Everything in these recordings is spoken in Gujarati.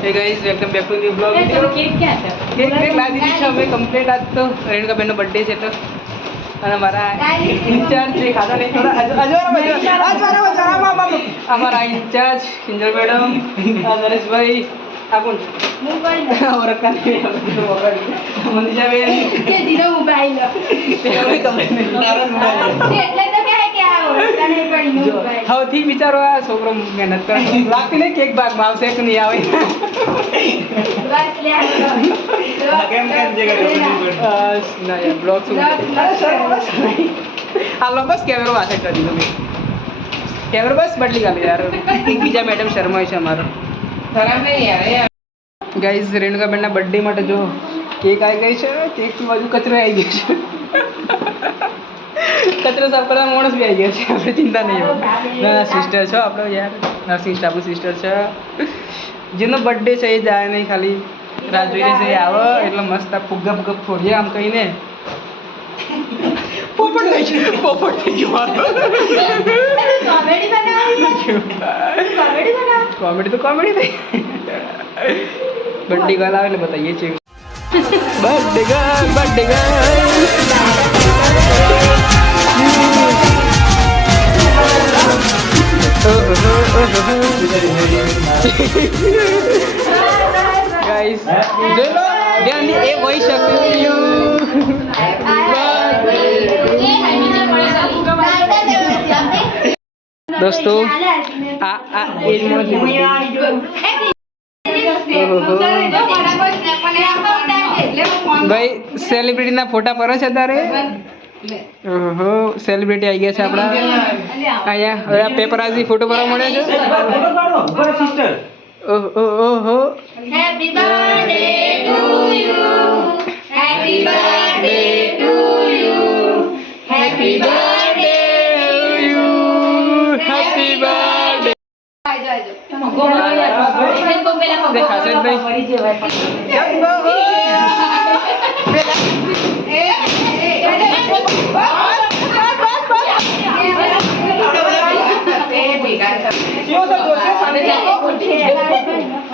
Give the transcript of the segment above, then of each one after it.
Hey guys, welcome back to the vlog video. Cake લાવી દીધી છે હવે કમ્પ્લીટ. આજ તો રેણુકાબેનનો બર્થડે છે તો અને મારા ઇન્ચાર્જ જે ખાતા નહીં થોડા અમારા ઇન્ચાર્જ કિંજલ મેડમ નરેશભાઈ આ કોણ ઓળખતા નહીં મનીષાબેન સૌથી બિચારો આ છોકરો મહેનત કરે લાગતી નહીં કેક ભાગમાં આવશે કે નહીં આવે બ્લોગ હાલો બસ કેમેરો વાસે કરી દો કેમેરો બસ બદલી ગાલે યાર એક બીજા મેડમ શર્મા છે અમારો ગાઈઝ રેણુકાબેનના બર્થડે માટે જો કેક આવી ગઈ છે કેકની બાજુ કચરો આવી ગયો છે કચરો સાફ કરવા માણસ બી આવી ગયો છે આપણે ચિંતા નહીં હોય ના સિસ્ટર છો આપણો યાર નર્સિંગ સ્ટાફનું સિસ્ટર છે જેનો બર્થડે છે એ જાય નહીં ખાલી રાહ જોઈ રહેશે એ આવો એટલે મસ્ત ફુગ્ગા ફુગ્ગા ફોડીએ આમ કહીને પોપટ થઈ ગયું પોપટ થઈ ગયું કોમેડી તો કોમેડી થઈ બર્થડે ગર્લ આવે એટલે બતાવીએ છીએ બર્થડે ગર્લ ગાઈસ જો લો ધ્યાન એ વહી શક્યું દોસ્તો આ એજ ભાઈ સેલિબ્રિટીના ફોટા પર છે તારે ઓહો સેલિબ્રિટી આવી ગયા છે આપણા અહીંયા હવે આ પેપરાઝી ફોટો પાડવા મળે છે ઓહો happy birthday to you happy birthday to you happy birthday to you happy birthday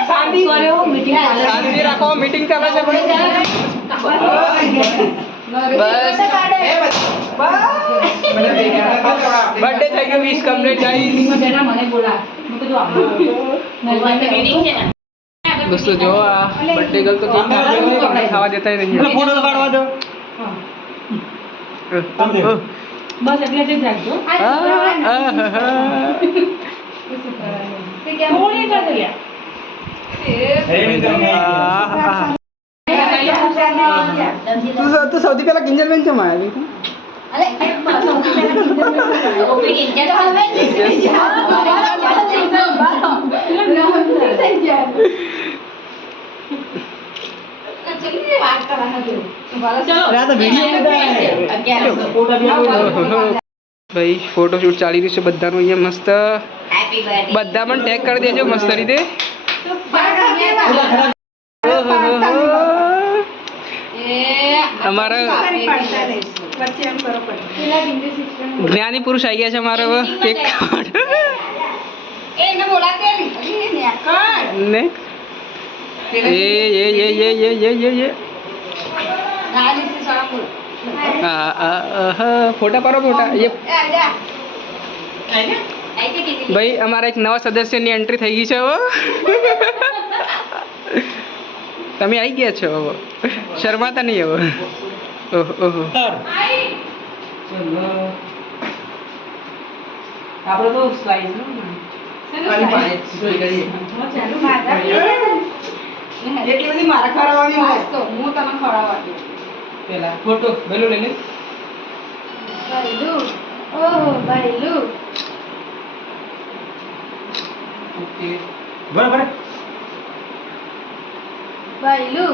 શાંતિ રાખો મીટિંગ ચાલે છે બર્થડે થઈ ગયો 20 કમ્પ્લીટ ગાઈસ દોસ્તો જો આ બર્થડે ગર્લ તો કેક ખાવા દેતા નહીં ફોટો તો પાડવા દો બસ એટલે જ રાખજો તું સૌથી પહેલા કિંજલબેન કેમ આવી ભાઈ ફોટોશૂટ ચાલી રહ્યું છે બધાનું અહીંયા મસ્ત બધા પણ ટેગ કરી દેજો મસ્ત રીતે અમારા જ્ઞાની પુરુષ આવી ગયા છે અમારો કેક ફોટા પાડો ફોટા ભાઈ અમારા એક નવા સદસ્યની એન્ટ્રી થઈ ગઈ છે હવે તમે આવી ગયા છો હવે શર્માતા નહીં હવે ઓહો આપણે તો સ્લાઇસ એટલી બધી મારા ખવડાવવાની હોય તો હું તને ખવડાવવાની પેલા ફોટો બેલો લઈ લે બાઈલુ ઓહો બાઈલુ ઓકે બરાબર બાઈલુ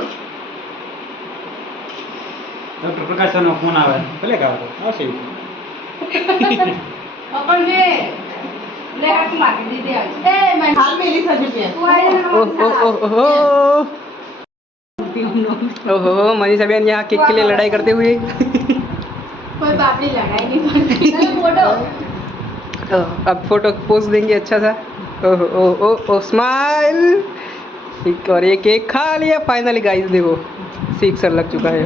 ડોક્ટર પ્રકાશનો ફોન આવે ભલે ગાવ આવશે अपन जे ले हाथ मार दे दे ए मैं हाल में ली सजे पे ओहो मनीषा बहन यहाँ केक के लिए लड़ाई करते हुए कोई बापड़ी लड़ाई नहीं करती फोटो अब फोटो पोज देंगे अच्छा सा ओहो ओ ओ ओ स्माइल एक और एक केक खा लिया फाइनली गाइस देखो 6 लग चुका है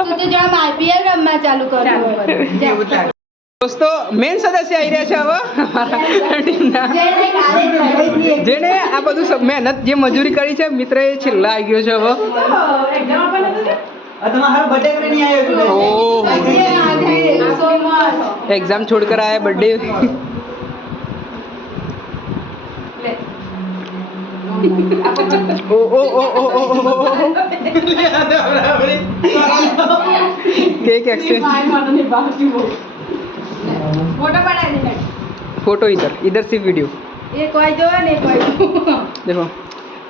તું તો જવાબ IPL રમવા ચાલુ કર્યું દોસ્તો મેન સદસ્ય આવી રહ્યા છે હવે અમારા ટીમના જેને આ બધું મહેનત જે મજૂરી કરી છે મિત્ર એ છેલ્લા આવી ગયો છે હવે एग्जाम छोड़कर आया बर्थडे ओ ओ ओ ओ ओ केक एक्सचेंज ફોટો પડાવી દે फोटो इधर इधर सिर्फ वीडियो એક હોય જો ને એક હોય देखो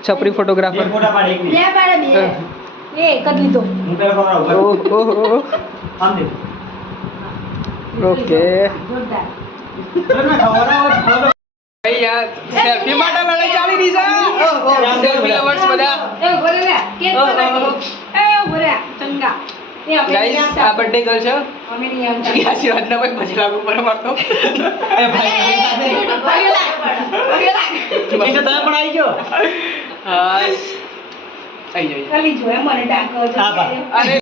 छपरी फोटोग्राफर બે પાડે બે એ એક જ લીધો ओके જોરદાર ભાઈ યાર સેલ્ફી માટે લડાઈ ચાલી રહી છે સેલ્ફી લવર્સ બધા એ બોલે લે કેક બનાવી એ બોલે ચંગા એ અમે ગાઈસ આ બર્થડે ગર્લ છે અમે નહીં આવતા કે આશીર્વાદ ના ભાઈ પછી લાગુ પર મારતો હા આઈ જાય ખાલી જોયે મને ડાકો અરે